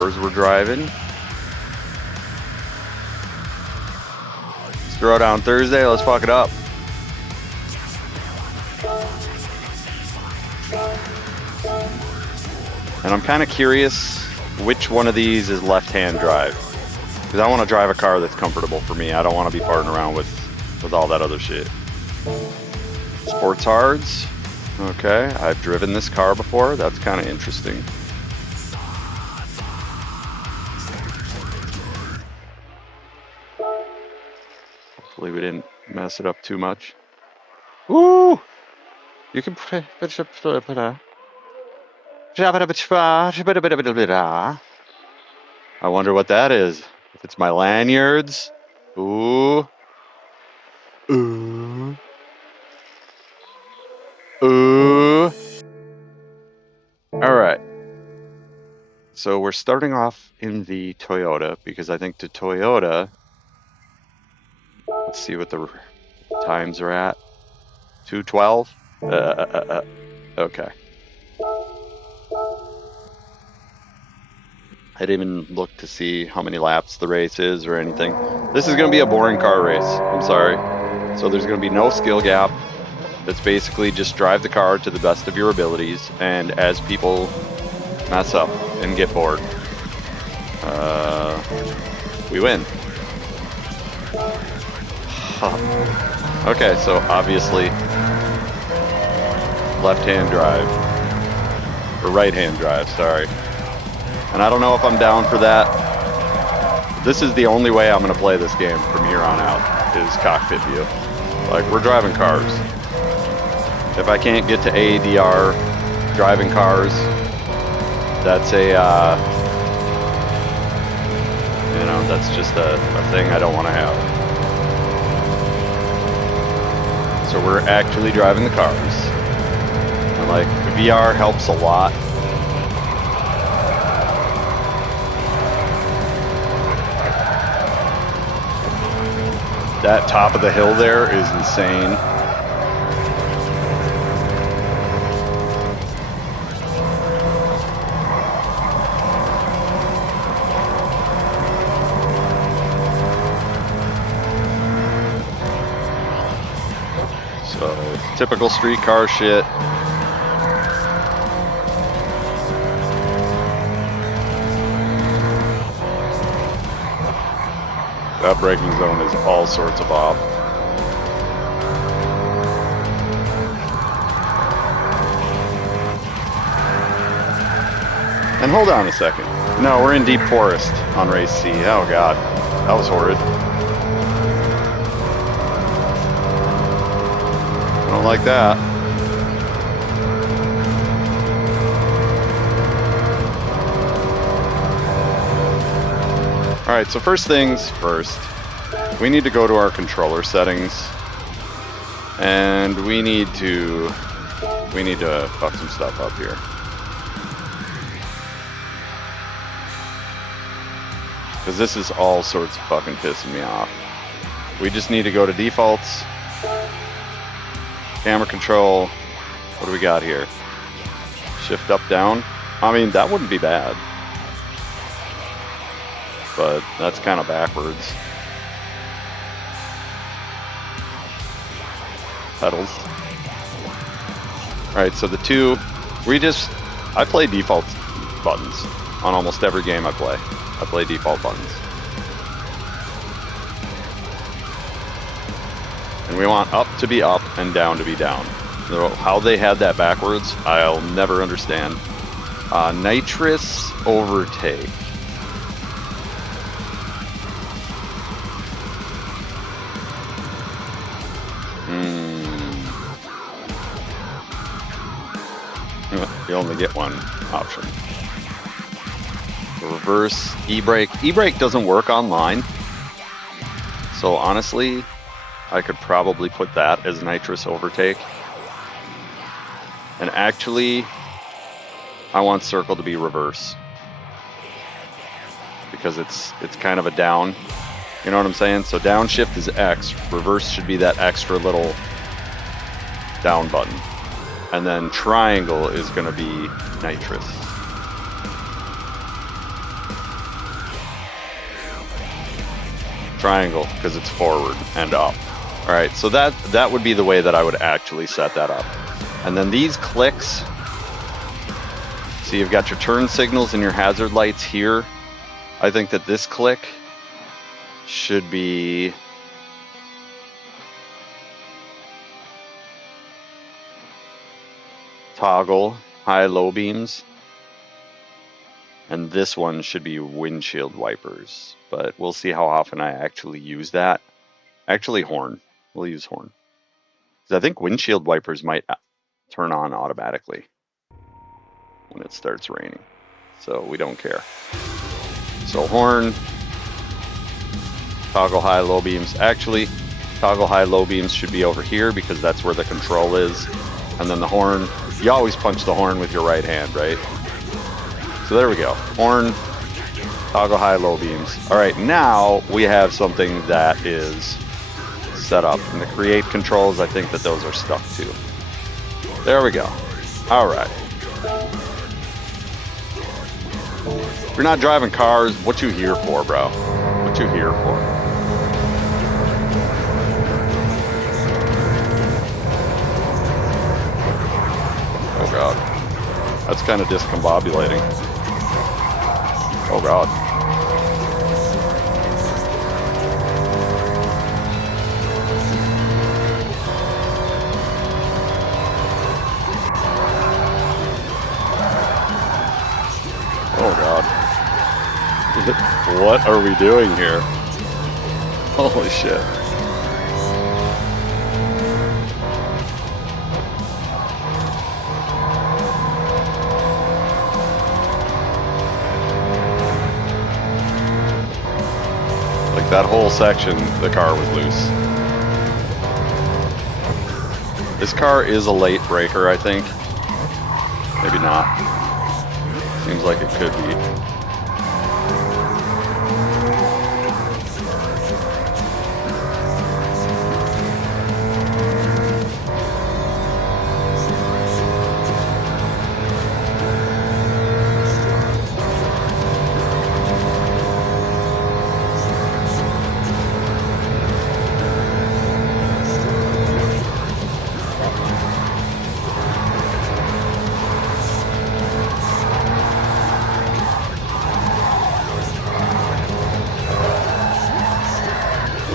we're driving. Let's throw down Thursday. Let's fuck it up. And I'm kind of curious which one of these is left-hand drive. Because I want to drive a car that's comfortable for me. I don't want to be farting around with all that other shit. Sports hards. Okay, I've driven this car before. That's kind of interesting. Hopefully we didn't mess it up too much. Woo! You can I wonder what that is. If it's my lanyards. Ooh. Ooh. Ooh. Alright. So we're starting off in the Toyota because I think the Toyota... Let's see what the times are at. 2:12? Okay. I didn't even look to see how many laps the race is or anything. This is going to be a boring car race. I'm sorry. So there's going to be no skill gap. It's basically just drive the car to the best of your abilities, and as people mess up and get bored, we win. Okay, so obviously left-hand drive, or right-hand drive, sorry. And I don't know if I'm down for that. This is the only way I'm going to play this game from here on out, is cockpit view. Like, we're driving cars. If I can't get to ADR driving cars, that's a, you know, that's just a thing I don't want to have. So we're actually driving the cars. And like, VR helps a lot. That top of the hill there is insane. So, typical street car shit. That braking zone is all sorts of off. And hold on a second. No, we're in deep forest on race C. Oh god, that was horrid. I don't like that. Alright, so first things first, we need to go to our controller settings, and we need to fuck some stuff up here. Because this is all sorts of fucking pissing me off. We just need to go to defaults, camera control, what do we got here? Shift up, down? I mean, that wouldn't be bad. But that's kind of backwards. Pedals. Alright, so the two, I play default buttons on almost every game I play. I play default buttons. And we want up to be up and down to be down. So how they had that backwards, I'll never understand. Nitrous overtake. You only get one option. Reverse, e-brake. E-brake doesn't work online. So honestly, I could probably put that as nitrous overtake. And actually, I want circle to be reverse. Because it's kind of a down. You know what I'm saying? So downshift is X. Reverse should be that extra little down button. And then triangle is going to be nitrous. triangle, because it's forward and up. All right, so that would be the way that I would actually set that up. And then these clicks, so you've got your turn signals and your hazard lights here. I think that this click should be toggle high-low beams. And this one should be windshield wipers, but we'll see how often I actually use that. Actually, horn. We'll use horn. Because I think windshield wipers might turn on automatically when it starts raining. So we don't care. So horn, toggle high-low beams. Actually, toggle high-low beams should be over here because that's where the control is. And then the horn, you always punch the horn with your right hand, right? So there we go. Horn, toggle high-low beams. All right, now we have something that is set up. And the create controls, I think that those are stuck too. There we go. All right. If you're not driving cars, what you here for, bro? What you here for? Oh God. That's kind of discombobulating. Oh God. Oh God. What are we doing here? Holy shit. That whole section, the car was loose. This car is a late breaker, I think. Maybe not. Seems like it could be.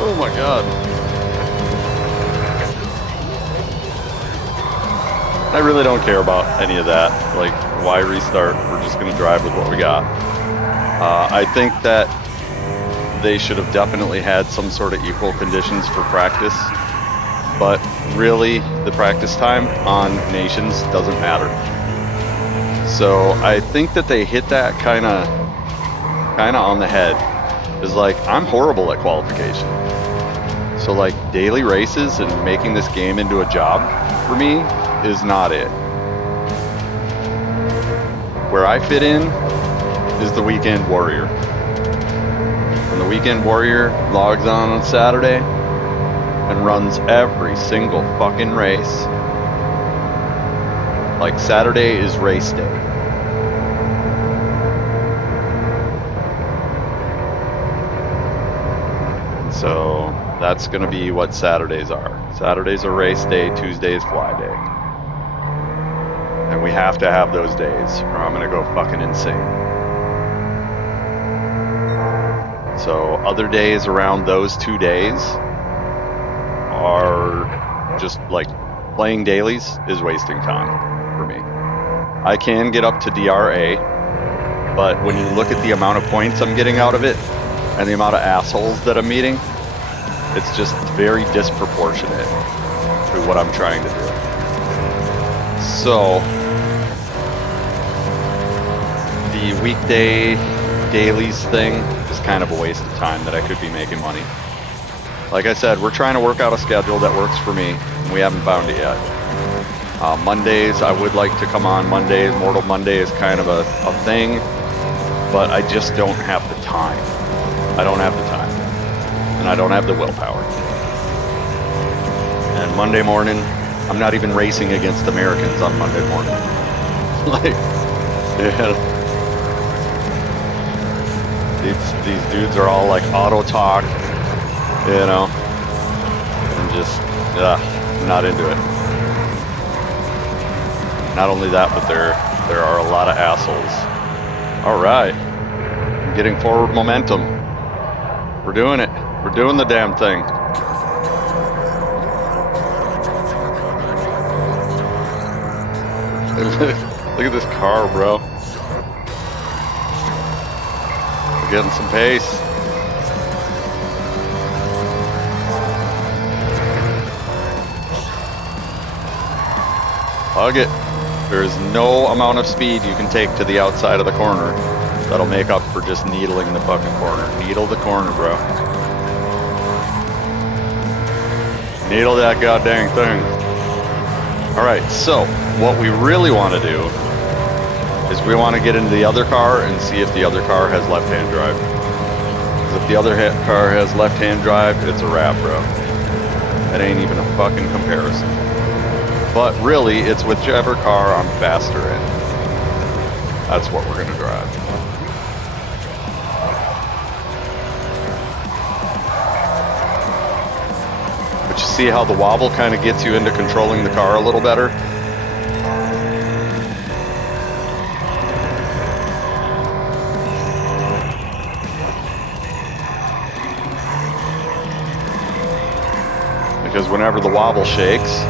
Oh my God. I really don't care about any of that. Like, why restart? We're just going to drive with what we got. I think that they should have definitely had some sort of equal conditions for practice. But really, the practice time on nations doesn't matter. So I think that they hit that kind of on the head. Is like, I'm horrible at qualification. So like daily races and making this game into a job for me is not it. Where I fit in is the weekend warrior. And the weekend warrior logs on Saturday and runs every single fucking race. Like Saturday is race day. So that's going to be what Saturdays are. Saturdays are race day, Tuesday is fly day. And we have to have those days or I'm going to go fucking insane. So other days around those 2 days are just like playing dailies is wasting time for me. I can get up to DRA, but when you look at the amount of points I'm getting out of it and the amount of assholes that I'm meeting, it's just very disproportionate to what I'm trying to do. So, the weekday dailies thing is kind of a waste of time that I could be making money. Like I said, we're trying to work out a schedule that works for me, and we haven't found it yet. Mondays, I would like to come on Mondays. Mortal Monday is kind of a thing, but I just don't have the time. I don't have the time. And I don't have the willpower. And Monday morning, I'm not even racing against Americans on Monday morning. Like, yeah. These dudes are all like auto talk, You know? And just, not into it. Not only that, but there are a lot of assholes. All right. I'm getting forward momentum. We're doing it. We're doing the damn thing. Look at this car, bro. We're getting some pace. Hug it. There is no amount of speed you can take to the outside of the corner that'll make up for just needling the fucking corner. Needle the corner, bro. Needle that goddamn thing. Alright, so what we really want to do is we want to get into the other car and see if the other car has left-hand drive. Because if the other car has left-hand drive, it's a wrap, bro. That ain't even a fucking comparison. But really, it's whichever car I'm faster in. That's what we're gonna drive. But you see how the wobble kind of gets you into controlling the car a little better? Because whenever the wobble shakes,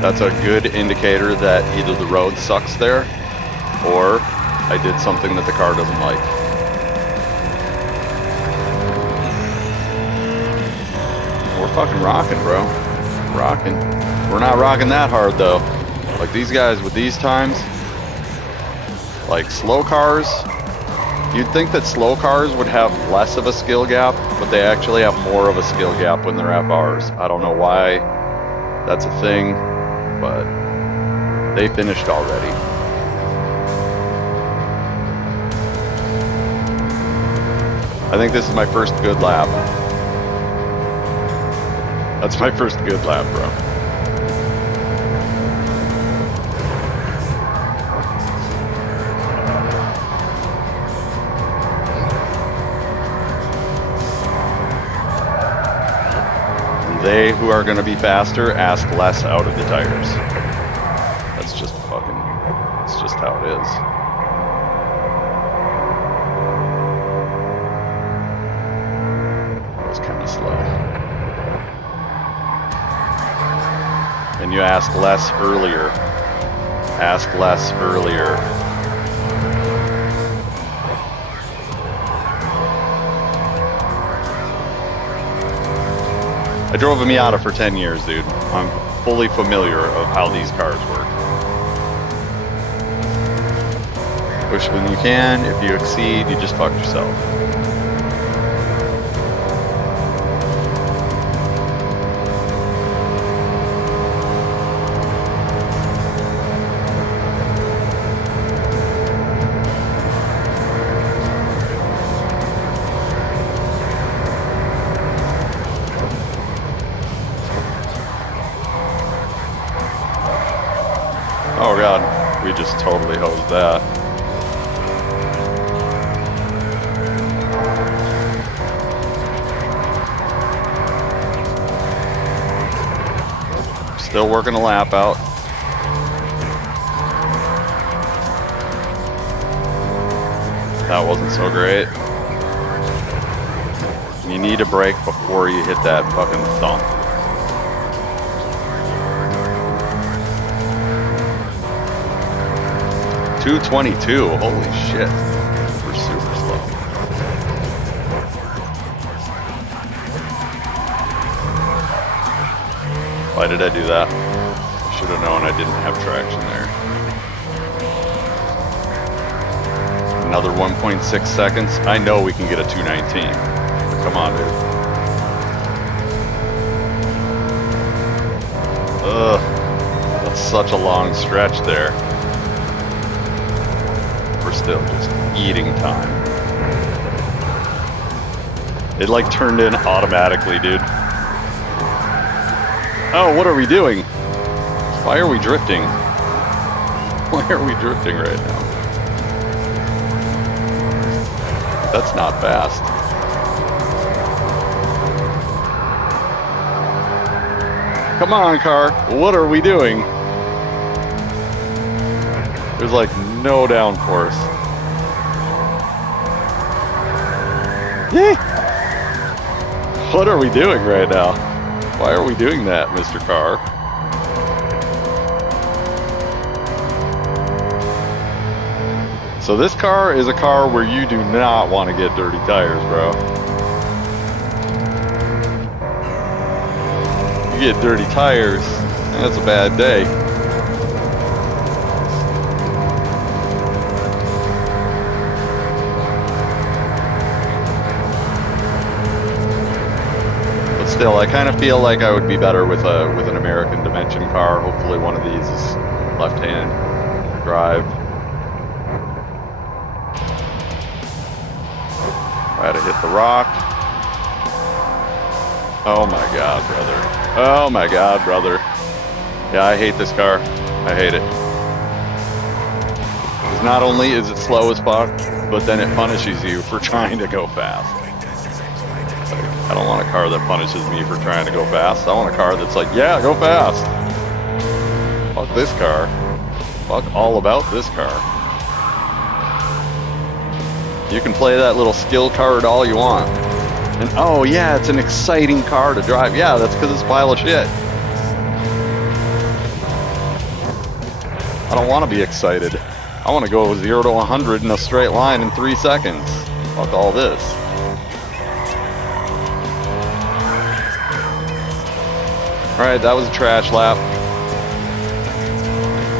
that's a good indicator that either the road sucks there or I did something that the car doesn't like. We're fucking rocking, bro. Rocking. We're not rocking that hard though. Like these guys with these times, like slow cars, you'd think that slow cars would have less of a skill gap, but they actually have more of a skill gap when they're at bars. I don't know why that's a thing, but they finished already. I think this is my first good lap. That's my first good lap, bro. They who are going to be faster ask less out of the tires. That's just fucking, it's just how it is. That was kind of slow. And you ask less earlier. Ask less earlier. I drove a Miata for 10 years, dude. I'm fully familiar of how these cars work. Push when you can. If you exceed, you just fuck yourself. Oh god, we just totally hosed that. Still working a lap out. That wasn't so great. You need a brake before you hit that fucking thump. .222, holy shit. We're super slow. Why did I do that? I should have known I didn't have traction there. Another 1.6 seconds. I know we can get a 219. Come on, dude. Ugh. That's such a long stretch there. We're still just eating time. It like turned in automatically, dude. Oh, what are we doing? Why are we drifting? Why are we drifting right now? That's not fast. Come on, car. What are we doing? There's like no downforce. What are we doing right now? Why are we doing that, Mr. Car? So this car is a car where you do not want to get dirty tires, bro. You get dirty tires, that's a bad day. But still, I kind of feel like I would be better with an American Dimension car. Hopefully one of these is left-hand drive. Try to hit the rock. Oh my god, brother. Oh my god, brother. Yeah, I hate this car. I hate it. Because not only is it slow as fuck, but then it punishes you for trying to go fast. Like, I don't want a car that punishes me for trying to go fast. I want a car that's like, yeah, go fast. Fuck this car. Fuck all about this car. You can play that little skill card all you want. And oh yeah, it's an exciting car to drive. Yeah, that's because it's a pile of shit. I don't want to be excited. I want to go 0 to 100 in a straight line in 3 seconds. Fuck all this. Alright, that was a trash lap.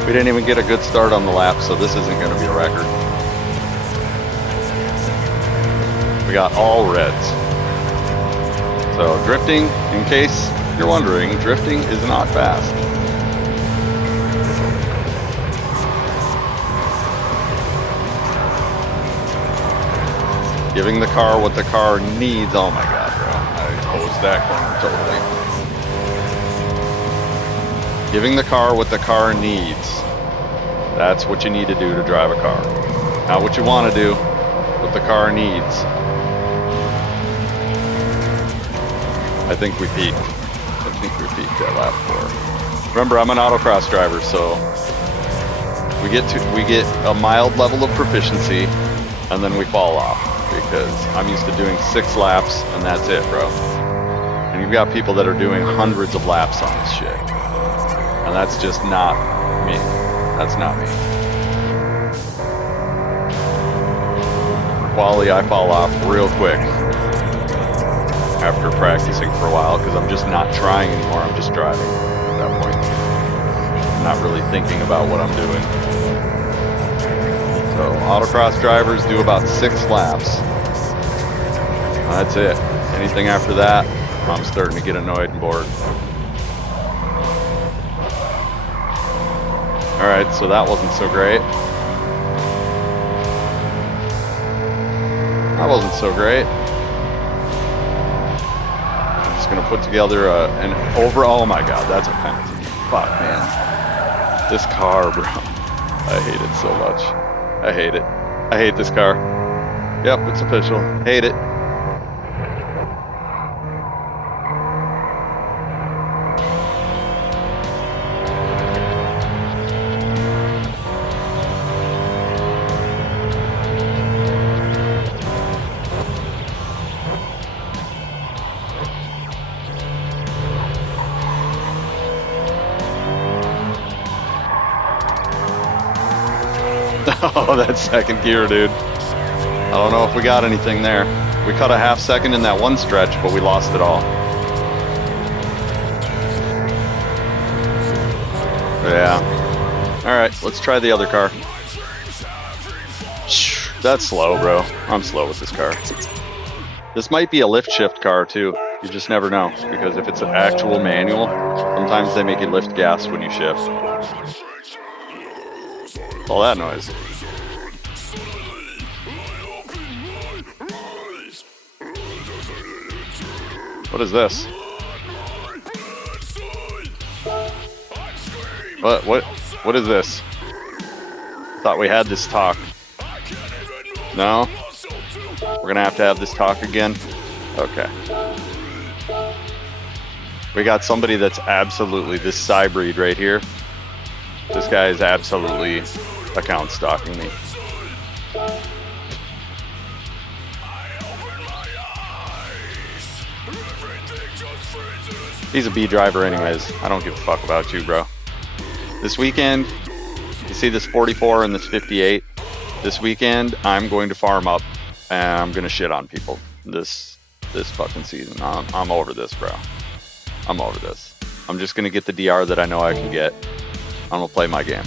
We didn't even get a good start on the lap, so this isn't going to be a record. We got all reds. So drifting, in case you're wondering, drifting is not fast. Giving the car what the car needs. Oh my god, bro. I hosed that corner totally. Giving the car what the car needs. That's what you need to do to drive a car. Not what you want to do, what the car needs. I think we peaked. I think we peaked at lap 4. Remember, I'm an autocross driver, so we get a mild level of proficiency, and then we fall off because I'm used to doing 6 laps, and that's it, bro. And you've got people that are doing hundreds of laps on this shit, and that's just not me. That's not me. For quali, I fall off real quick after practicing for a while because I'm just not trying anymore. I'm just driving at that point. I'm not really thinking about what I'm doing. So autocross drivers do about 6 laps. That's it. Anything after that, I'm starting to get annoyed and bored. Alright, so that wasn't so great. That wasn't so great. Gonna put together an overall. Oh my god, that's a penalty. Fuck, man. This car, bro. I hate it so much. I hate it. I hate this car. Yep, it's official. Hate it. Oh, that second gear, dude. I don't know if we got anything there. We cut a half second in that one stretch, but we lost it all. Yeah. Alright, let's try the other car. That's slow, bro. I'm slow with this car. This might be a lift shift car, too. You just never know. Because if it's an actual manual, sometimes they make you lift gas when you shift. All that noise. What is this? What is this? Thought we had this talk. No? We're gonna have to have this talk again? Okay. We got somebody that's absolutely this Cybreed right here. This guy is absolutely account stalking me. He's a B driver anyways. I don't give a fuck about you, bro. This weekend, you see this 44 and this 58? This weekend, I'm going to farm up and I'm going to shit on people this fucking season. I'm over this, bro. I'm over this. I'm just going to get the DR that I know I can get. I'm going to play my game.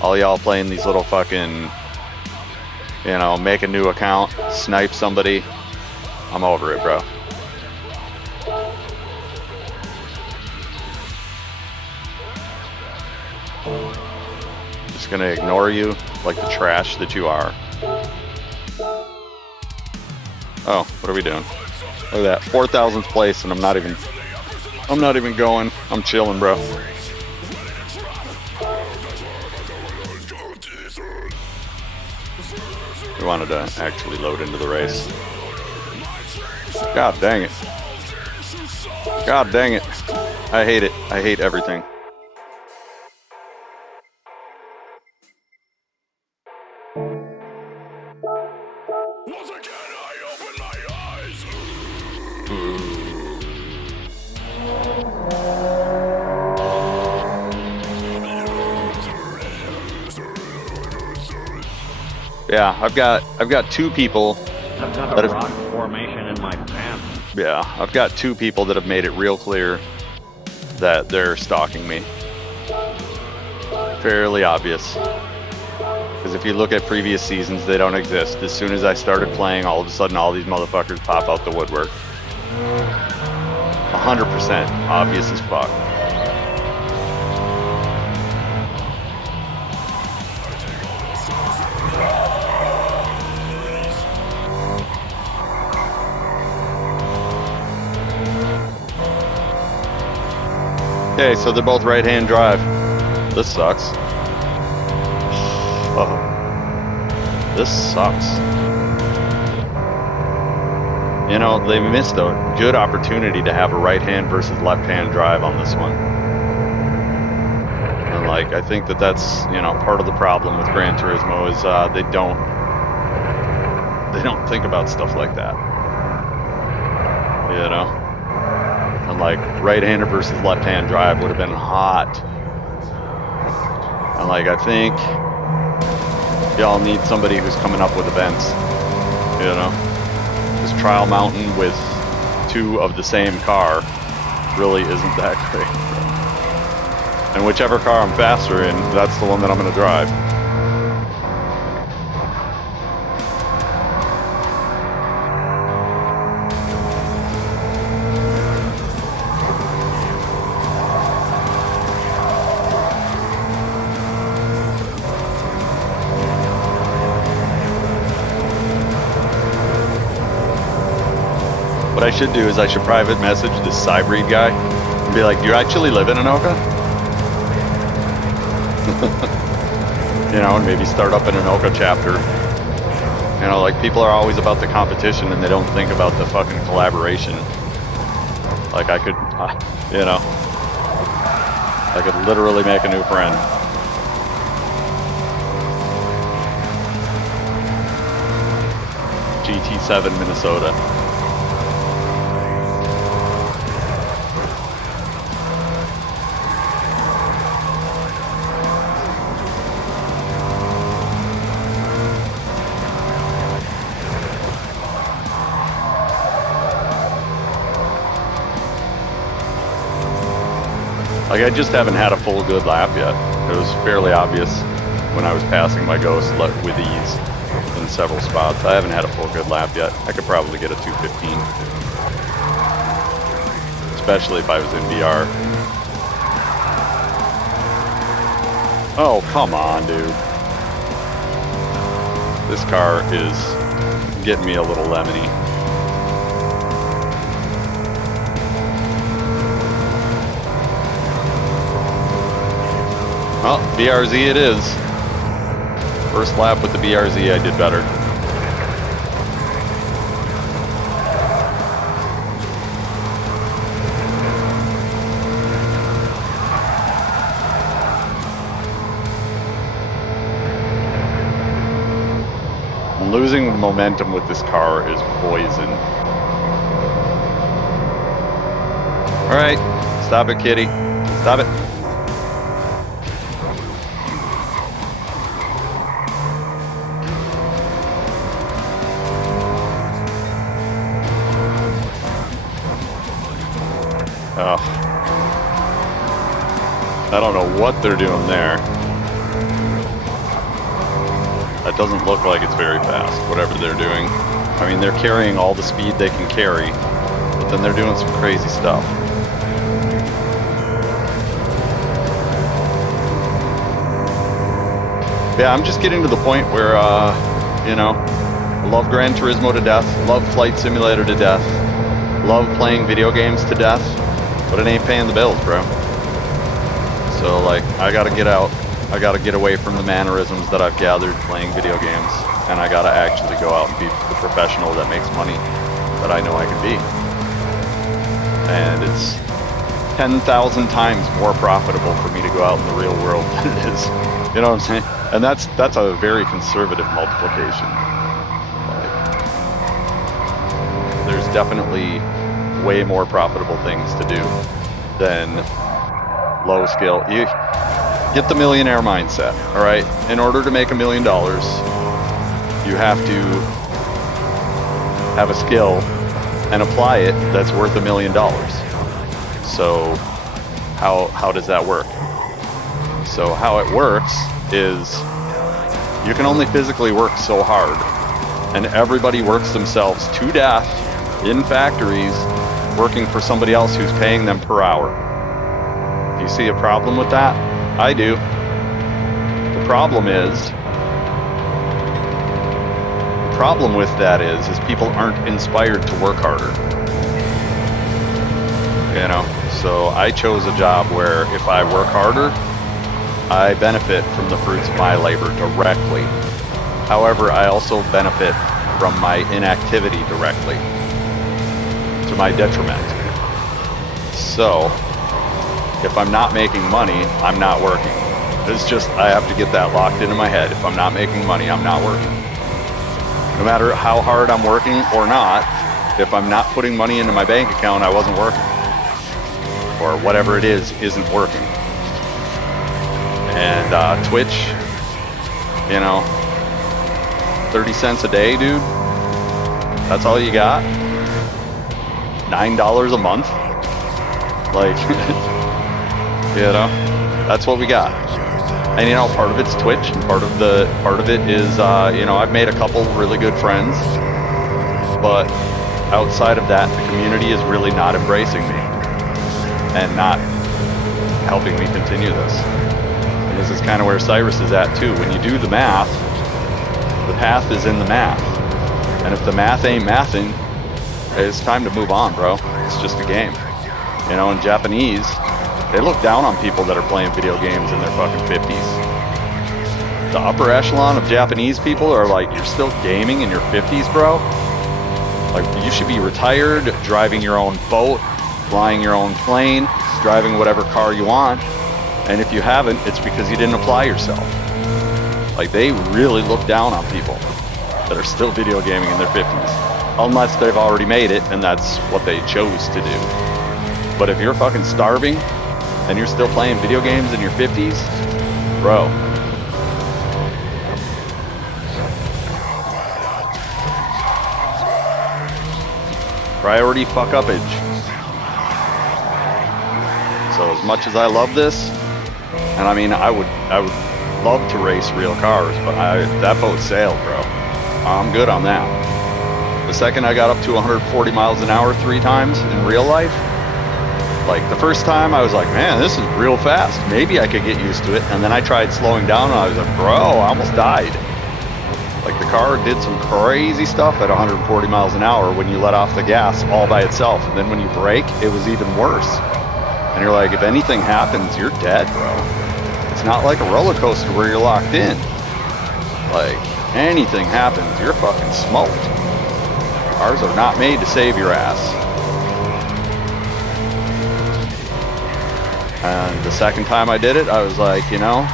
All y'all playing these little fucking, you know, make a new account, snipe somebody. I'm over it, bro. Just gonna ignore you like the trash that you are. Oh, what are we doing? Look at that, 4,000th place, and I'm not even going. I'm chilling, bro. We wanted to actually load into the race. God dang it. God dang it. I hate it. I hate everything. Yeah, I've got two people. I've got a rock formation in my pants. Yeah, I've got two people that have made it real clear that they're stalking me. Fairly obvious. Because if you look at previous seasons, they don't exist. As soon as I started playing, all of a sudden all these motherfuckers pop out the woodwork. 100% obvious as fuck. Okay, so they're both right-hand drive. This sucks. Oh. This sucks. You know, they missed a good opportunity to have a right-hand versus left-hand drive on this one. And, like, I think that that's, you know, part of the problem with Gran Turismo is they don't think about stuff like that. You know? And like right-hander versus left-hand drive would have been hot. And like I think y'all need somebody who's coming up with events. You know, this trial mountain with two of the same car really isn't that great. And whichever car I'm faster in, that's the one that I'm going to drive. What I should do is I should private message this Cybreed guy and be like, do you actually live in Anoka? You know, and maybe start up an Anoka chapter. You know, like people are always about the competition and they don't think about the fucking collaboration. Like I could, you know, I could literally make a new friend. GT7 Minnesota. Like, I just haven't had a full good lap yet. It was fairly obvious when I was passing my Ghost with ease in several spots. I haven't had a full good lap yet. I could probably get a 215. Especially if I was in VR. Oh, come on, dude. This car is getting me a little lemony. Well, BRZ it is. First lap with the BRZ, I did better. losing momentum with this car is poison. All right, stop it, kitty. Stop it. Oh. I don't know what they're doing there. That doesn't look like it's very fast, whatever they're doing. I mean, they're carrying all the speed they can carry, but then they're doing some crazy stuff. Yeah, I'm just getting to the point where, you know, I love Gran Turismo to death, love Flight Simulator to death, love playing video games to death, but it ain't paying the bills, bro. So, like, I gotta get out. I gotta get away from the mannerisms that I've gathered playing video games, and I gotta actually go out and be the professional that makes money that I know I can be. And it's 10,000 times more profitable for me to go out in the real world than it is. You know what I'm saying? And that's a very conservative multiplication. Like, there's definitely way more profitable things to do than low skill. You get the millionaire mindset, all right? In order to make $1 million, you have to have a skill and apply it that's worth $1 million. So how does that work? So how it works is you can only physically work so hard, and everybody works themselves to death in factories working for somebody else who's paying them per hour. Do you see a problem with that? I do. The problem with that is people aren't inspired to work harder. You know, so I chose a job where if I work harder, I benefit from the fruits of my labor directly. However, I also benefit from my inactivity directly, to my detriment. So, if I'm not making money, I'm not working. It's just, I have to get that locked into my head. If I'm not making money, I'm not working. No matter how hard I'm working or not, if I'm not putting money into my bank account, I wasn't working. Or whatever it is, isn't working. And Twitch, you know, 30 cents a day, dude. That's all you got? $9 a month? Like, you know, that's what we got. And you know, part of it's Twitch, and part of it is, you know, I've made a couple really good friends, but outside of that, the community is really not embracing me and not helping me continue this. And this is kind of where Cyrus is at too. When you do the math, the path is in the math. And if the math ain't mathing, it's time to move on, bro. It's just a game. You know, in Japanese, they look down on people that are playing video games in their fucking 50s. The upper echelon of Japanese people are like, you're still gaming in your 50s, bro? Like, you should be retired, driving your own boat, flying your own plane, driving whatever car you want. And if you haven't, it's because you didn't apply yourself. Like, they really look down on people that are still video gaming in their 50s. Unless they've already made it, and that's what they chose to do. But if you're fucking starving, and you're still playing video games in your 50s, bro. Priority fuck-upage. So as much as I love this, and I mean, I would love to race real cars, but that boat sailed, bro. I'm good on that. The second I got up to 140 miles an hour 3 times in real life, like the first time I was like, man, this is real fast. Maybe I could get used to it. And then I tried slowing down and I was like, bro, I almost died. Like the car did some crazy stuff at 140 miles an hour when you let off the gas all by itself. And then when you brake, it was even worse. And you're like, if anything happens, you're dead, bro. It's not like a roller coaster where you're locked in. Like, anything happens, you're fucking smoked. Cars are not made to save your ass. And the second time I did it, I was like, you know,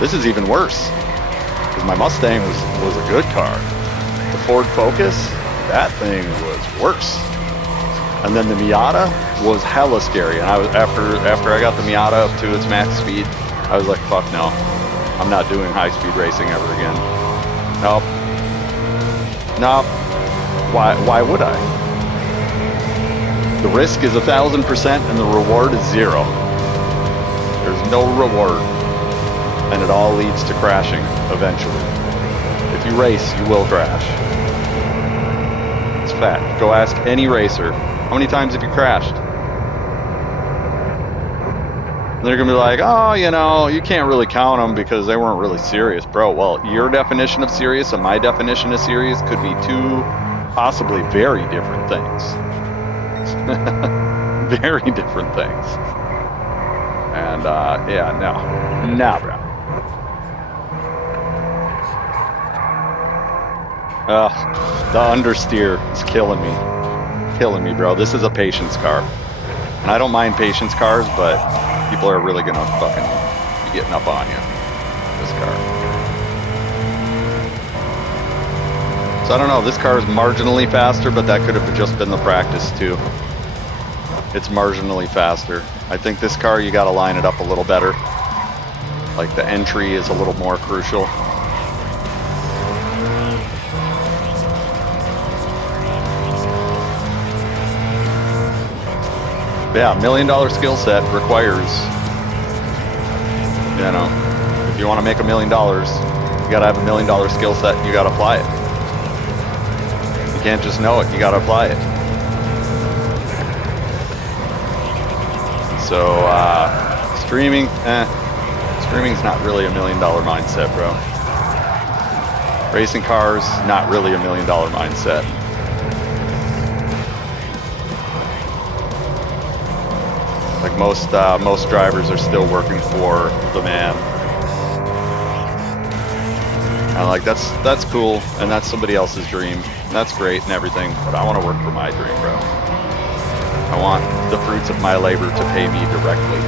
this is even worse. Because my Mustang was a good car. The Ford Focus, that thing was worse. And then the Miata was hella scary. And I was after I got the Miata up to its max speed, I was like, fuck no, I'm not doing high-speed racing ever again. Nope. Nope. Why would I? The risk is 1,000% and the reward is 0. There's no reward. And it all leads to crashing eventually. If you race, you will crash. It's fact. Go ask any racer, how many times have you crashed? And they're gonna be like, oh, you know, you can't really count them because they weren't really serious. Bro, well, your definition of serious and my definition of serious could be two possibly very different things. Very different things. And, yeah, no, bro. The understeer is killing me. Killing me, bro. This is a patience car. And I don't mind patience cars, but people are really gonna fucking be getting up on you. This car. So I don't know, this car is marginally faster, but that could have just been the practice too. It's marginally faster. I think this car, you gotta line it up a little better. Like the entry is a little more crucial. Yeah, $1 million skill set requires, you know, if you want to make $1 million, you gotta have $1 million skill set and you gotta apply it. You can't just know it, you gotta apply it. So, streaming's not really $1 million mindset, bro. Racing cars, not really $1 million mindset. Like most drivers are still working for the man. And like that's cool, and that's somebody else's dream. And that's great and everything, but I want to work for my dream, bro. I want the fruits of my labor to pay me directly.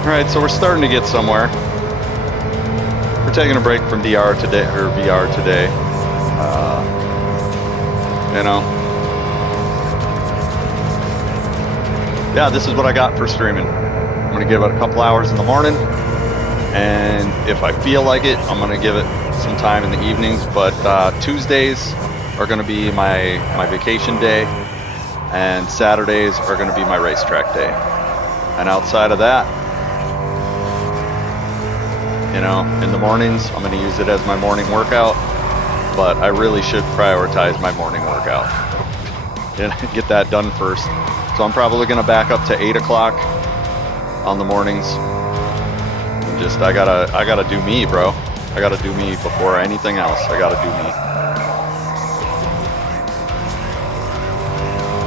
Alright, so we're starting to get somewhere. We're taking a break from VR today, you know. Yeah, this is what I got for streaming. I'm gonna give it a couple hours in the morning, and if I feel like it, I'm gonna give it some time in the evenings, but Tuesdays are gonna be my vacation day, and Saturdays are gonna be my racetrack day. And outside of that, you know, in the mornings, I'm going to use it as my morning workout, but I really should prioritize my morning workout and get that done first. So I'm probably going to back up to 8 o'clock on the mornings. And just, I gotta do me, bro. I gotta do me before anything else. I gotta do me.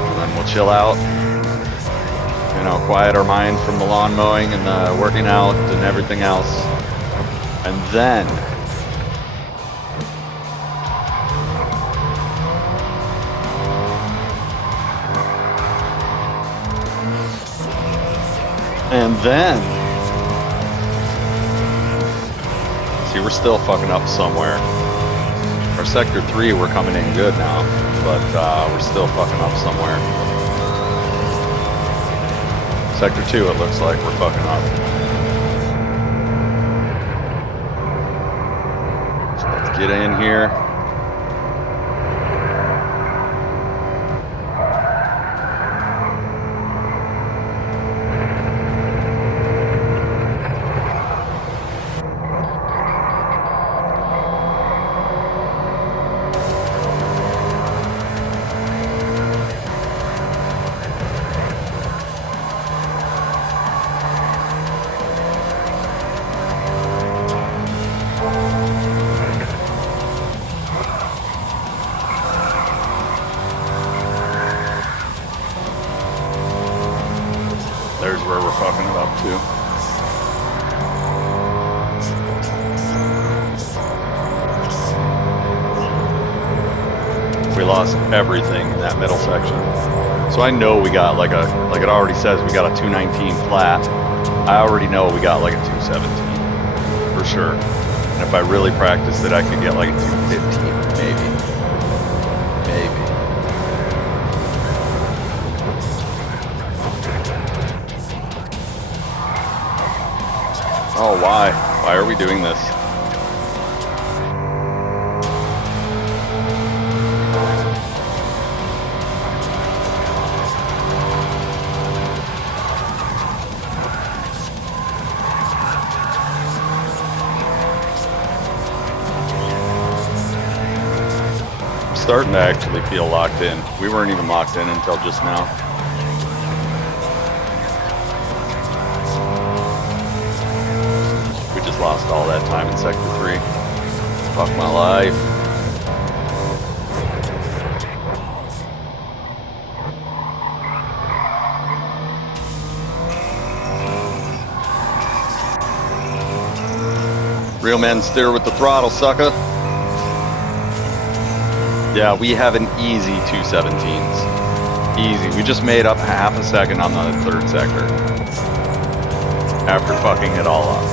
And then we'll chill out. You know, quiet our mind from the lawn mowing and the working out and everything else. And then see, we're still fucking up somewhere. Our sector 3, we're coming in good now, but we're still fucking up somewhere. Sector 2, it looks like we're fucking up. Get in here. There's where we're fucking it up too. lost everything in that middle section. So I know we got like it already says we got a 219 flat. I already know we got like a 217 for sure. And if I really practiced it, I could get like a 215, maybe. Maybe. Oh, why? Why are we doing this? Starting to actually feel locked in. We weren't even locked in until just now. We just lost all that time in Sector 3. Fuck my life. Real men steer with the throttle, sucker. Yeah, we have an easy 217s. Easy. We just made up half a second on the third sector after fucking it all up.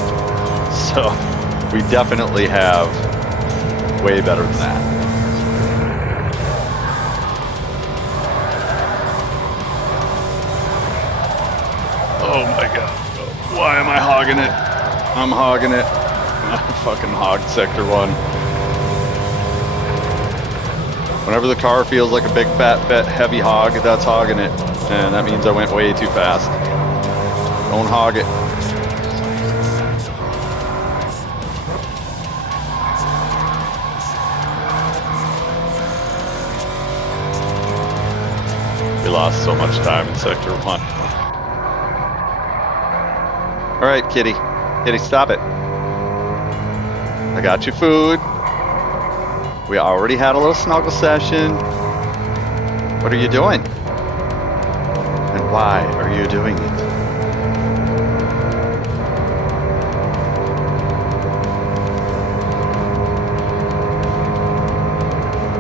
So we definitely have way better than that. Oh my god. Why am I hogging it? I'm hogging it. I fucking hogged Sector 1. Whenever the car feels like a big, fat, heavy hog, that's hogging it. And that means I went way too fast. Don't hog it. We lost so much time in Sector 1. Alright, kitty. Kitty, stop it. I got you food. We already had a little snuggle session. What are you doing? And why are you doing it?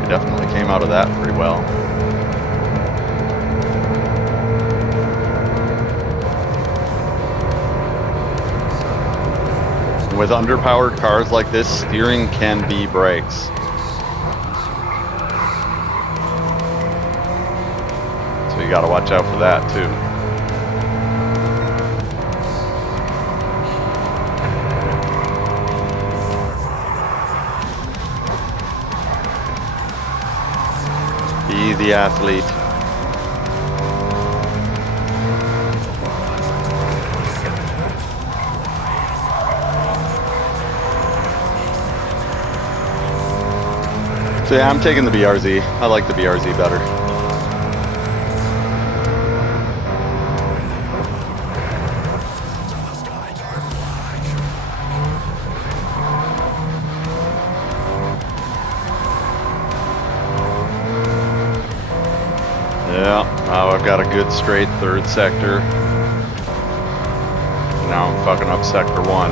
We definitely came out of that pretty well. With underpowered cars like this, steering can be brakes. You gotta watch out for that too. Be the athlete. So yeah, I'm taking the BRZ. I like the BRZ better. Yeah, now I've got a good straight third sector. Now I'm fucking up Sector 1.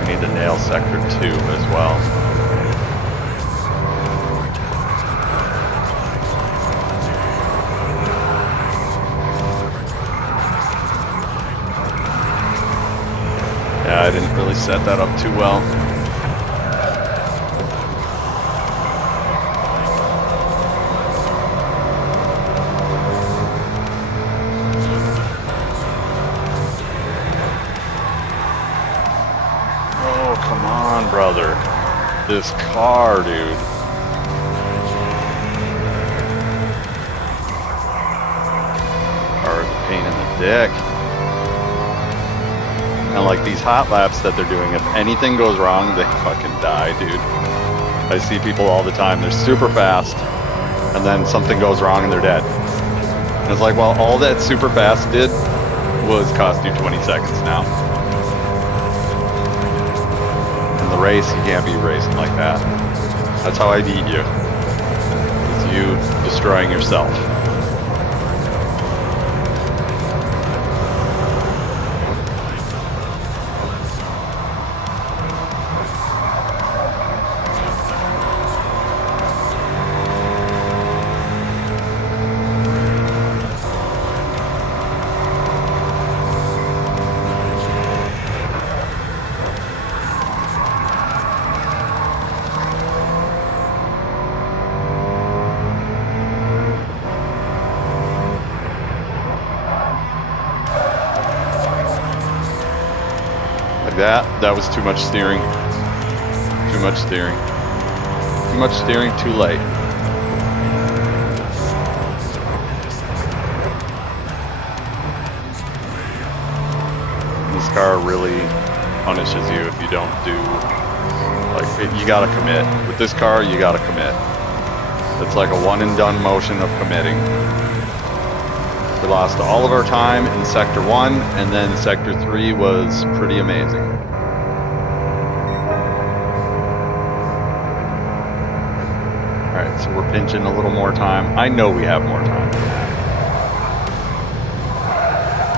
We need to nail Sector 2 as well. Yeah, I didn't really set that up too well. Oh, come on, brother. This car, dude. Car is a pain in the dick. And like these hot laps that they're doing, if anything goes wrong, they fucking die, dude. I see people all the time, they're super fast, and then something goes wrong and they're dead. And it's like, well, all that super fast did was cost you 20 seconds now. In the race, you can't be racing like that. That's how I beat you. It's you destroying yourself. Like that. That was too much steering. Too much steering. Too much steering, too late. This car really punishes you if you don't do, like, you gotta commit. With this car, you gotta commit. It's like a one and done motion of committing. We lost all of our time in Sector 1, and then Sector 3 was pretty amazing. Alright, so we're pinching a little more time. I know we have more time.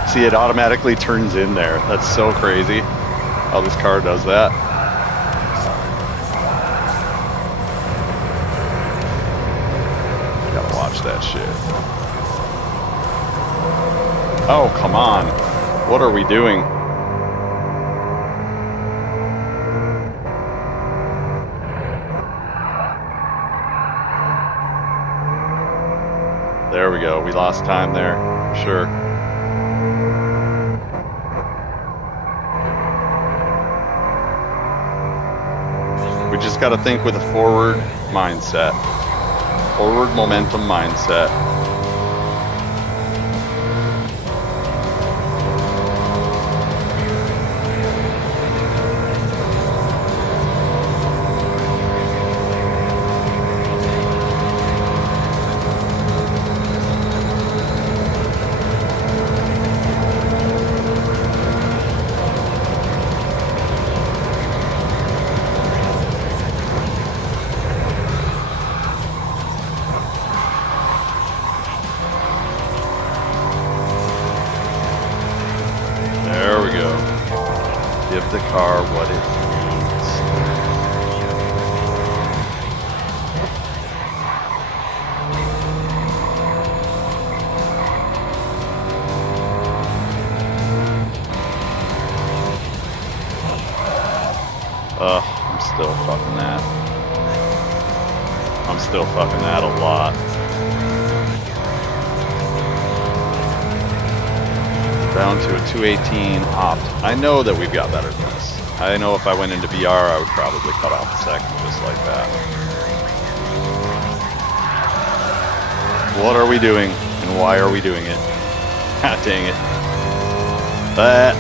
See, it automatically turns in there. That's so crazy how this car does that. Gotta watch that shit. Oh, come on. What are we doing? There we go. We lost time there, for sure. We just got to think with a forward mindset. Forward momentum mindset. There we go. Give the car what it needs. I'm still fucking that. I'm still fucking that a lot. Down to a 218 opt. I know that we've got better than this. I know if I went into VR, I would probably cut off the second just like that. What are we doing, and why are we doing it? God dang it. That.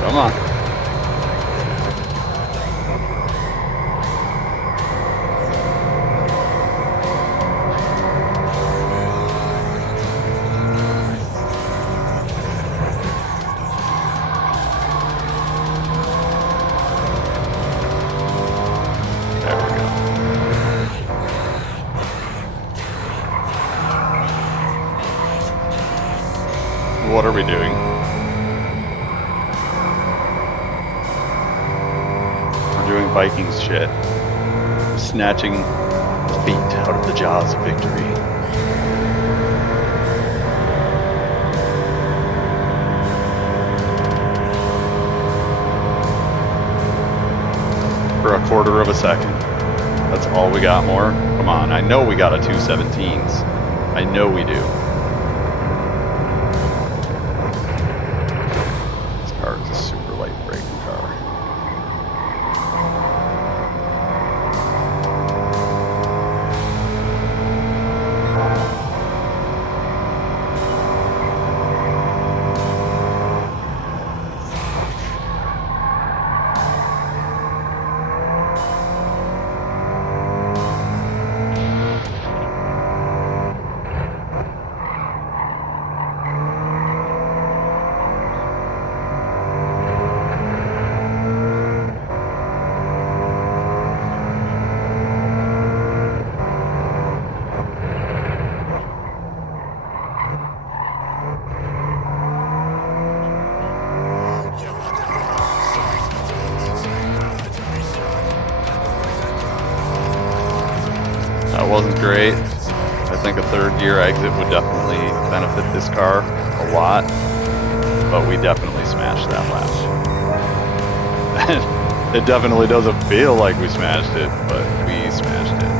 Come on. There we go. What are we doing? Doing Vikings shit. Snatching defeat out of the jaws of victory. For a quarter of a second. That's all we got more? Come on, I know we got a 217s. I know we do. This car is a super light braking car. wasn't great. I think a third gear exit would definitely benefit this car a lot, but we definitely smashed that lap. It definitely doesn't feel like we smashed it, but we smashed it.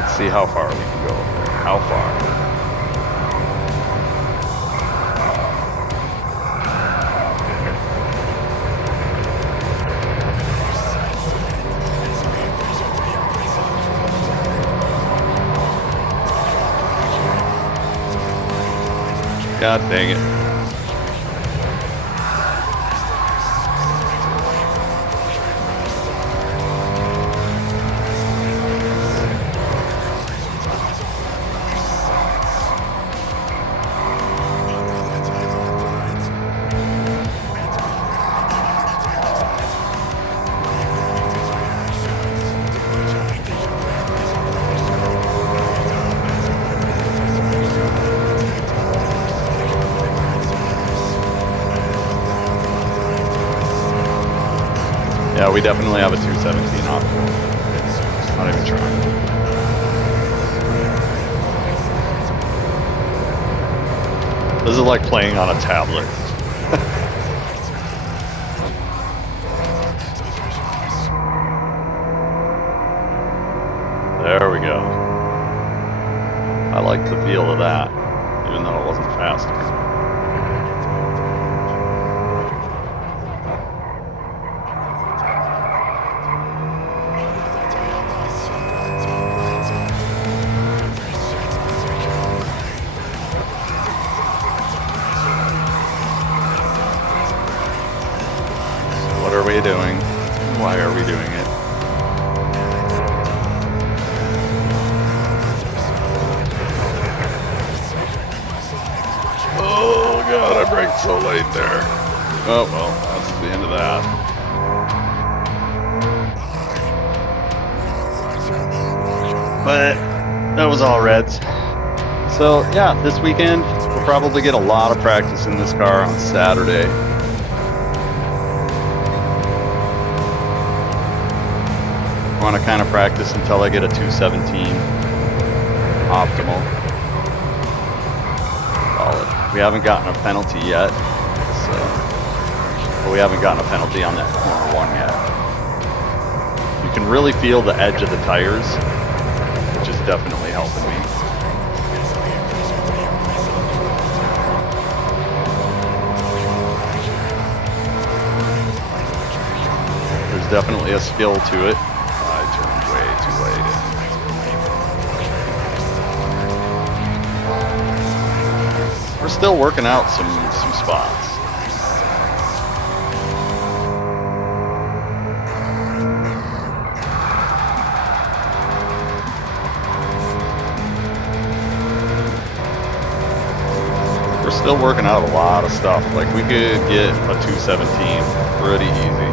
Let's see how far we can go over there. How far? God dang it. Yeah, we definitely have a 217 off. Not even trying. This is like playing on a tablet. There we go. I like the feel of that, even though it wasn't faster. What are we doing? Why are we doing it? Oh god, I braked so late there. Oh well, that's the end of that. But that was all reds. So yeah, this weekend we'll probably get a lot of practice in this car on Saturday. I want to kind of practice until I get a 217 optimal. Solid. We haven't gotten a penalty yet, so but we haven't gotten a penalty on that corner one yet. You can really feel the edge of the tires, which is definitely helping me. There's definitely a skill to it. I turned way too late. We're still working out some spots. We're still working out a lot of stuff. Like we could get a 217 pretty easy.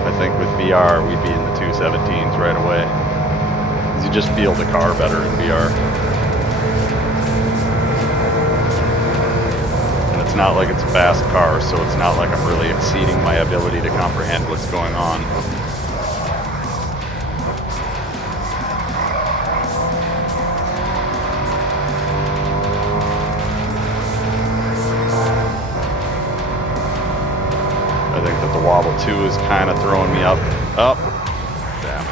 I think with VR we'd be in the 217s right away. Because you just feel the car better in VR. And it's not like it's a fast car, so it's not like I'm really exceeding my ability to comprehend what's going on. I think that the wobble 2 is kind of throwing me up. Oh, damn it.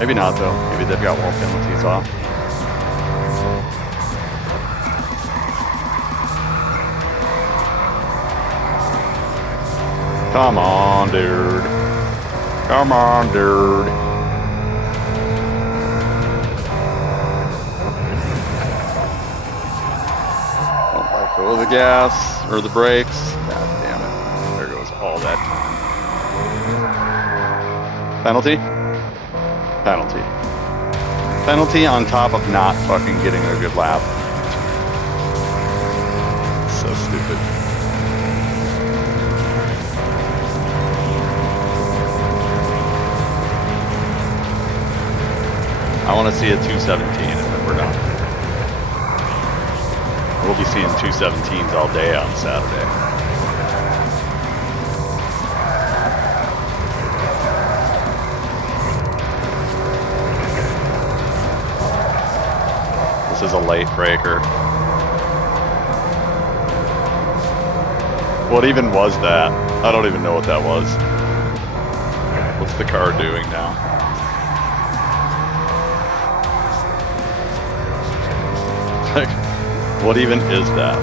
Maybe not though. Maybe they've got wall penalties off. Come on, dude. Come on, dude. Go the gas or the brakes. God damn it. There goes all that time. Penalty? Penalty. Penalty on top of not fucking getting a good lap. So stupid. I want to see a 217 and then we're done. We'll be seeing 217s all day on Saturday. this is a late breaker. What even was that? I don't even know what that was. What's the car doing now? Like, what even is that?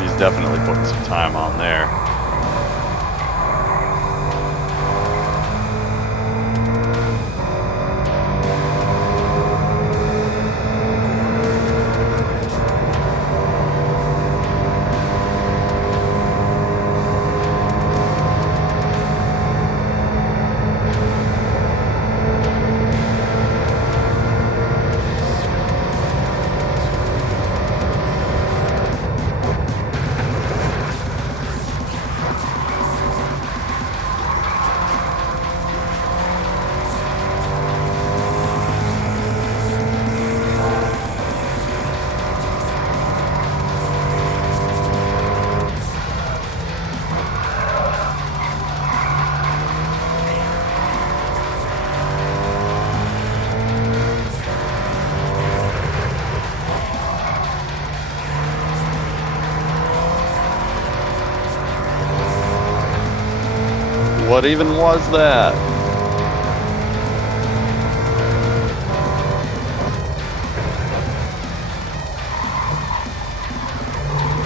He's definitely putting some time on there. What even was that?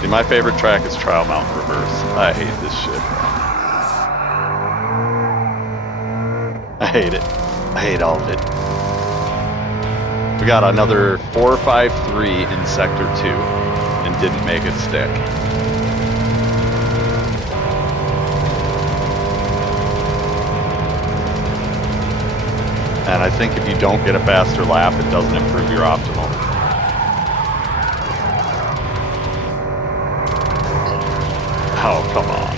See, my favorite track is Trial Mountain Reverse. I hate this shit. I hate it. I hate all of it. We got another 453 in Sector 2 and didn't make it stick. And I think if you don't get a faster lap, it doesn't improve your optimal. Oh, come on.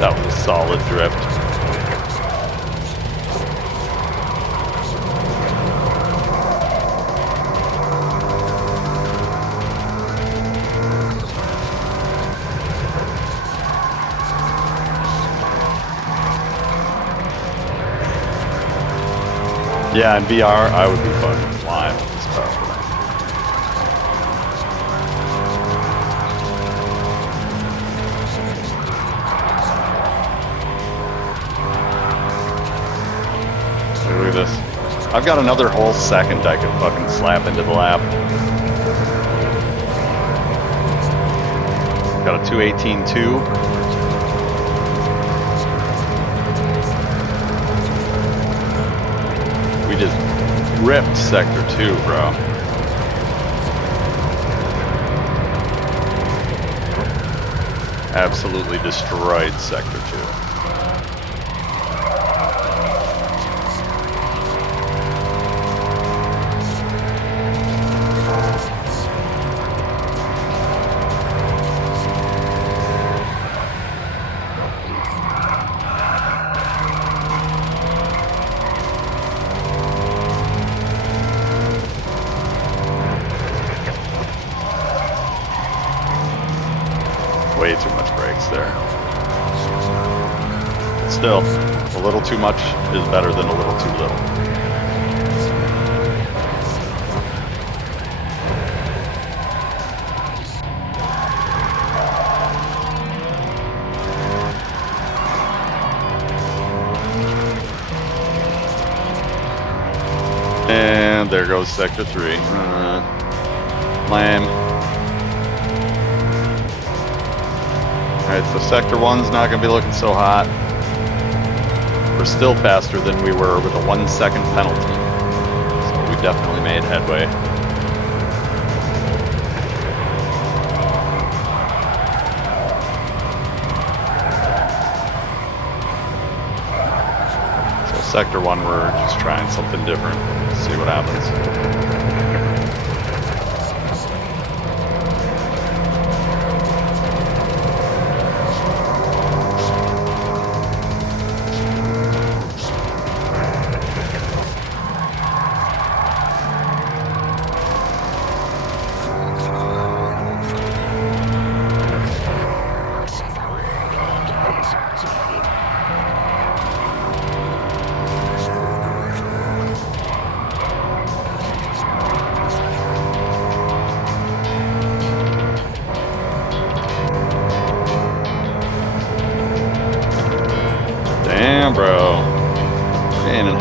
That was a solid drift. Yeah, in VR, I would be fucking flying with this car. Look at this. I've got another whole second I could fucking slap into the lap. Got a 218.2. We just ripped Sector 2, bro. Absolutely destroyed Sector 2. Way too much brakes there. Still, a little too much is better than a little too little. And there goes Sector 3. Lame. Alright, so Sector 1's not going to be looking so hot. We're still faster than we were with a 1 second penalty. So we definitely made headway. So Sector 1, we're just trying something different. See what happens.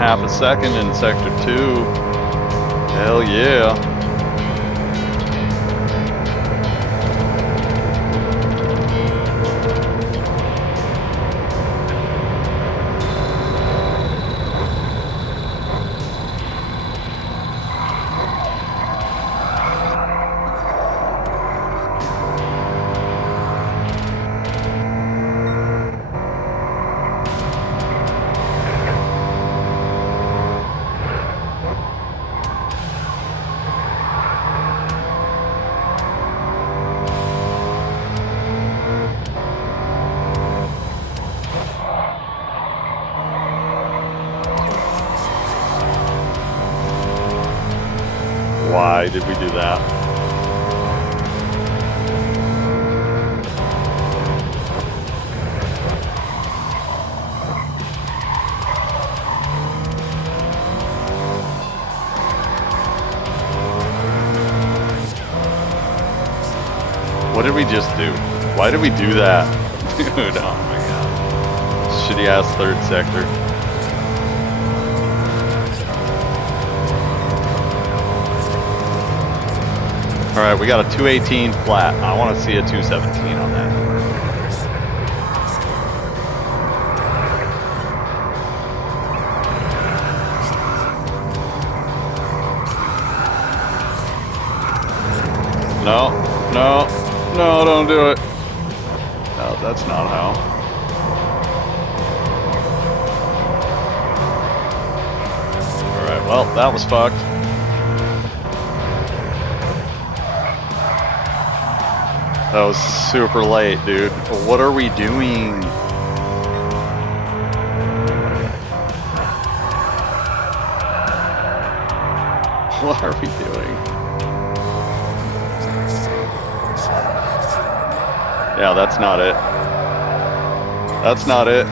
half a second in Sector 2. Hell yeah. Why did we do that? What did we just do? Why did we do that? Dude, oh my god. Shitty ass third sector. Alright, we got a 218 flat. I want to see a 217 on that. No, no, no, don't do it. No, that's not how. Alright, well, that was fucked. That was super late, dude. What are we doing? What are we doing? Yeah, that's not it. That's not it.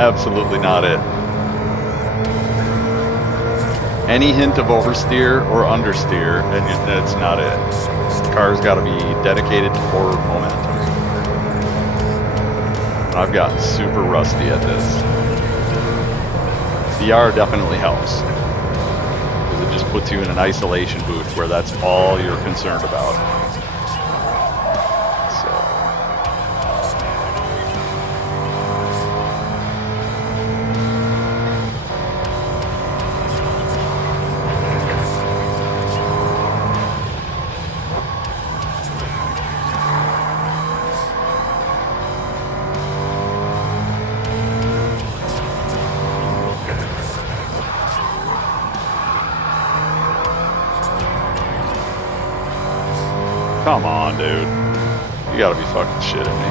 Absolutely not it. Any hint of oversteer or understeer, and it's not it. The car's got to be dedicated to forward momentum. I've gotten super rusty at this. VR definitely helps, because it just puts you in an isolation booth where that's all you're concerned about. Come on, dude. You gotta be fucking shitting me.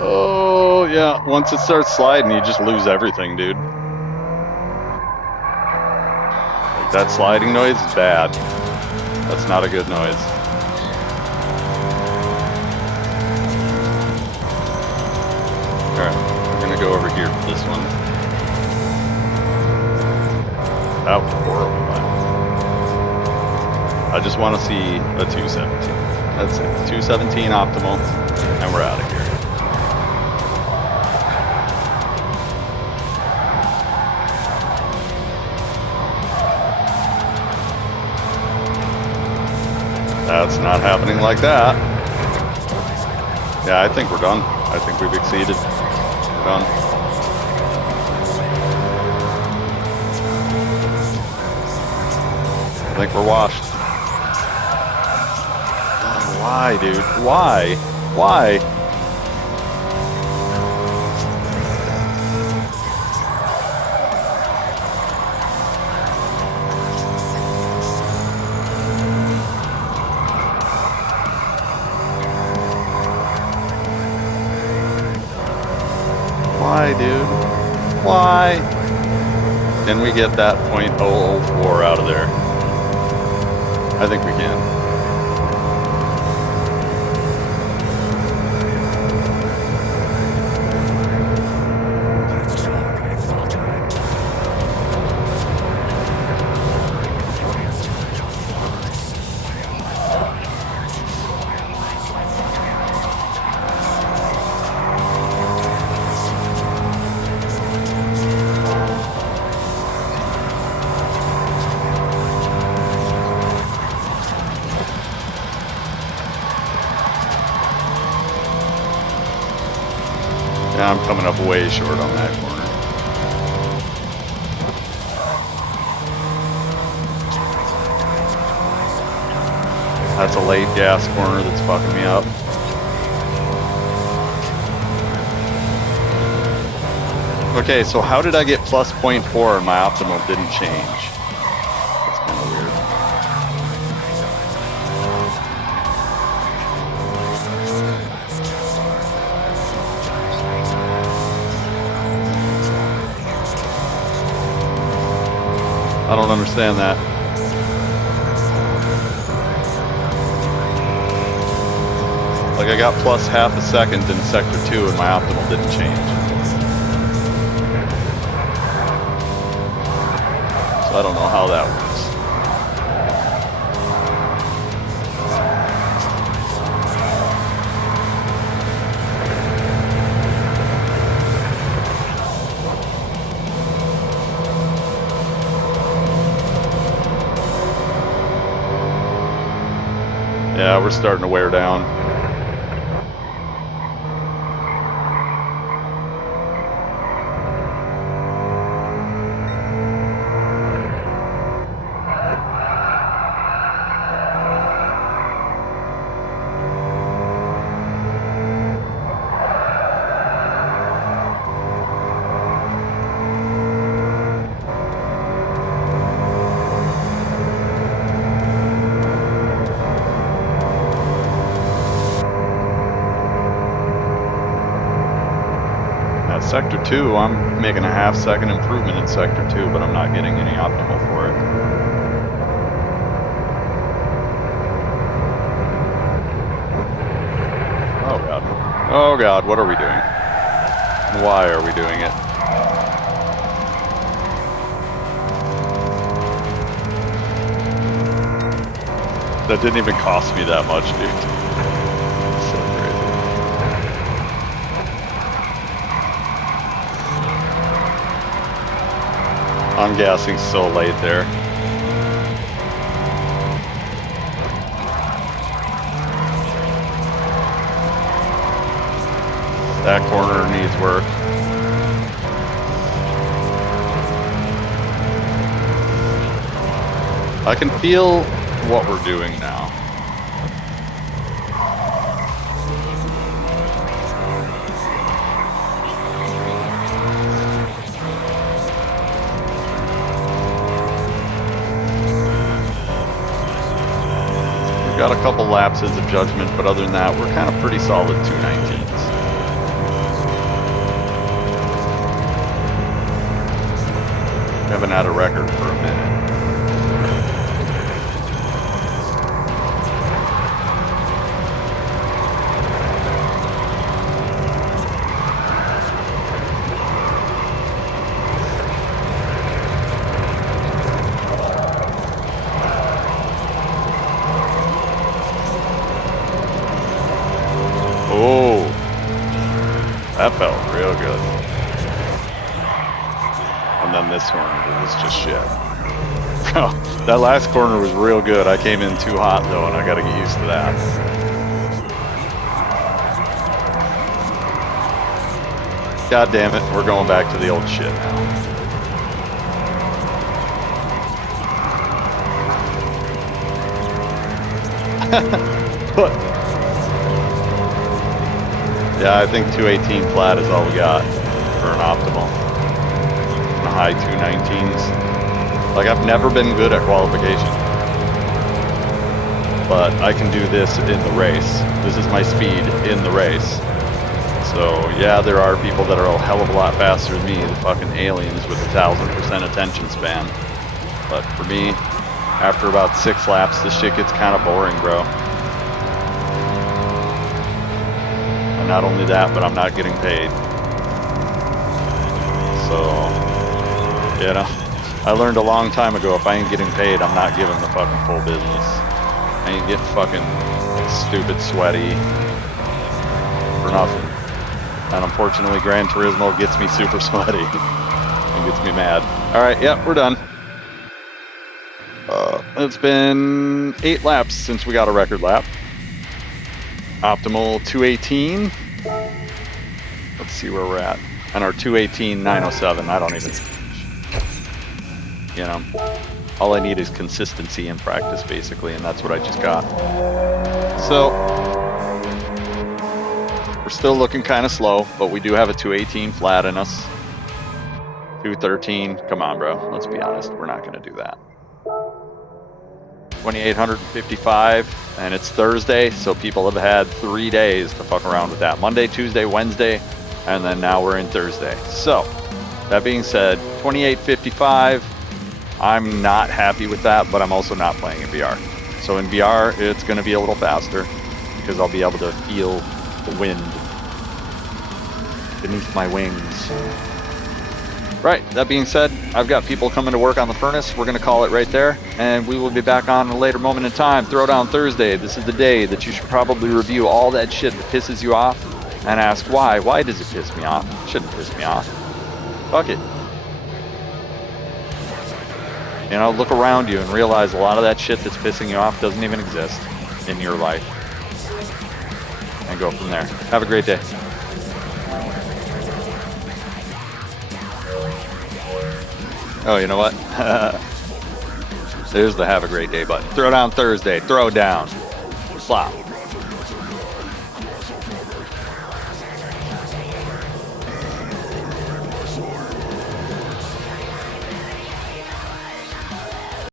Oh, yeah. Once it starts sliding, you just lose everything, dude. Like, that sliding noise is bad. That's not a good noise. Alright, we're gonna go over here for this one. That was horrible. I just want to see a 217. That's it. 217 optimal, and we're out of here. That's not happening like that. Yeah, I think we're done. I think we've exceeded. We're done. I think we're washed. Oh, why, dude? Why? Why? Why, dude? Why? Can we get that .004 out of there? I think we can. Yeah, I'm coming up way short on that corner. That's a late gas corner that's fucking me up. Okay, so how did I get plus 0.4 and my optimal didn't change? That's kind of weird. I don't understand that. Like I got plus half a second in sector 2 and my optimal didn't change. So I don't know how that works. Yeah, we're starting to wear down. Sector 2, I'm making a half-second improvement in Sector 2, but I'm not getting any optimal for it. Oh god. Oh god, what are we doing? Why are we doing it? That didn't even cost me that much, dude. I'm gassing so late there. That corner needs work. I can feel what we're doing now. Got a couple lapses of judgment, but other than that, we're kind of pretty solid 219s. Haven't had a record for a minute. Oh, that felt real good. And then this corner was just shit. That last corner was real good. I came in too hot though, and I gotta get used to that. God damn it, we're going back to the old shit now. But yeah, I think 218 flat is all we got for an optimal. The high 219s. Like, I've never been good at qualification, but I can do this in the race. This is my speed in the race. So yeah, there are people that are a hell of a lot faster than me, the fucking aliens with 1000% attention span. But for me, after about 6 laps, this shit gets kind of boring, bro. Not only that, but I'm not getting paid. So, you know, I learned a long time ago, if I ain't getting paid, I'm not giving the fucking full business. I ain't getting fucking stupid sweaty for nothing. And unfortunately, Gran Turismo gets me super sweaty and gets me mad. All right, yep, we're done. It's been 8 laps since we got a record lap. Optimal 218. Let's see where we're at. And our 218, 907. I don't even, you know, all I need is consistency in practice, basically, and that's what I just got. So we're still looking kind of slow, but we do have a 218 flat in us. 213. Come on, bro. Let's be honest. We're not going to do that. 2,855, and it's Thursday, so people have had 3 days to fuck around with that. Monday, Tuesday, Wednesday, and then now we're in Thursday. So, that being said, 2,855, I'm not happy with that, but I'm also not playing in VR. So in VR, it's going to be a little faster, because I'll be able to feel the wind beneath my wings. Right, that being said, I've got people coming to work on the furnace. We're going to call it right there, and we will be back on a later moment in time. Throwdown Thursday. This is the day that you should probably review all that shit that pisses you off and ask why. Why does it piss me off? It shouldn't piss me off. Fuck it. You know, look around you and realize a lot of that shit that's pissing you off doesn't even exist in your life. And go from there. Have a great day. Oh, you know what? There's the have a great day button. Throw down Thursday. Throw down. Flop.